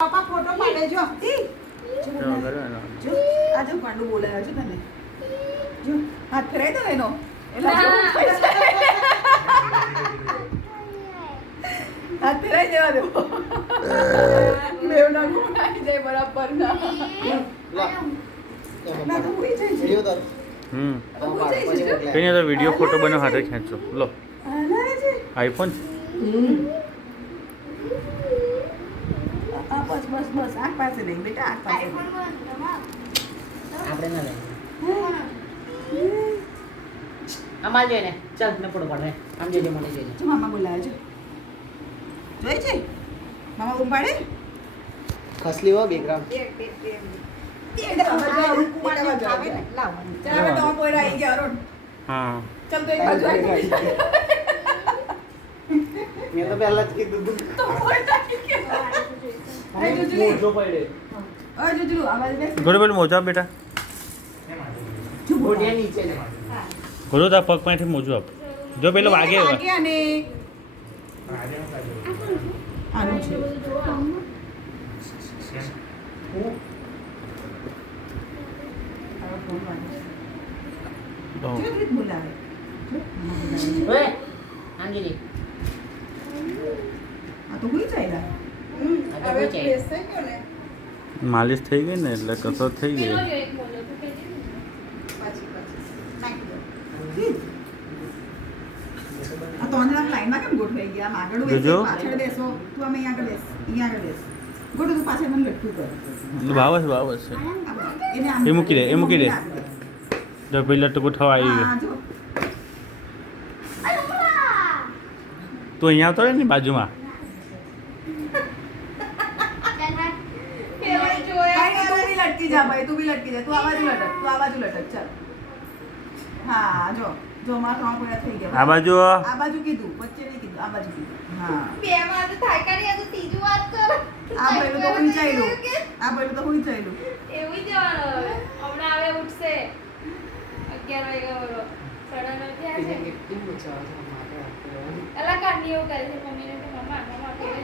પાપા photo પાડે જો જો આજે પાંડુ બોલાયો છે તને જો હાથ ફેરાઈ દો એનો એટલે હાથ ફેરાઈ દેવા દો મેવના ગુણાઈ જાય બરાબર ના ના તો હોઈ જાય છે કઈ તો વિડીયો ફોટો બનાવ હાથે ખેંચો લો આઈફોન બસ બસ બસ આંખ પાસે નહીં બેટા આંખ પાસે આપણે ના લે અમાર જોઈને ચાલ ને ફોટો પાડે આમ જોજે મને જોજે જો મામા બોલાયો છે જોઈ છે મામા બૂમ પાડે ખસલી હો બેકગ્રાઉન્ડ હા ચલ તો એક બાજુ મેં તો પહેલા જ કીધું તું મોજો પડે ઘોડો પેલું મોજા આપ બેટા ગોડિયા નીચે લે ઘોડો તાર પગ પાસેથી મોજું આપ જો પેલો વાગે અને આનું છે બહુ. જો રીત બોલાવે જો ઓય આંગીલી આ તો કોઈ ચાલ્યા આ તો કોઈ ચાઈ માલિશ થઈ ગઈ ને એટલે કસરત થઈ ગઈ આ તો અંદર લાઈનમાં કેમ ગોઠવાઈ ગયા આમ આગળ બેસો જોજો. પાછળ બેસો તું અમે અહીંયા આગળ બેસ અહીંયા આગળ બેસ ગોઠવ તું પાછળ મને લટકું કર ભાવ છે એને આમ એ મૂકી દે, એ મૂકી દે. જો પેલા ટુકુ થવા આવી ગયો હા જો તું અહીંયા આવતો રહે ને બાજુમાં તું બી લટકી જા ભાઈ તું બી લટકી જા તું આ બાજુ લટક ચાલ હા જો જો મારા ત્રણ પૂરા થઈ ગયા આ બાજુ આ બાજુ કીધું વચ્ચે નહીં કીધું આ બાજુ કીધું હા આ પહેલું તો હું ચાલ્યું આ પહેલું તો હું ચાલ્યું એવું જવાનું હવે હમણાં આવે ઉઠશે 11 વાગ્યા બોલો 9:30 થયા છે અલા કાઢી એવું કહે છે મમ્મીને કે મમ્મા ફેરે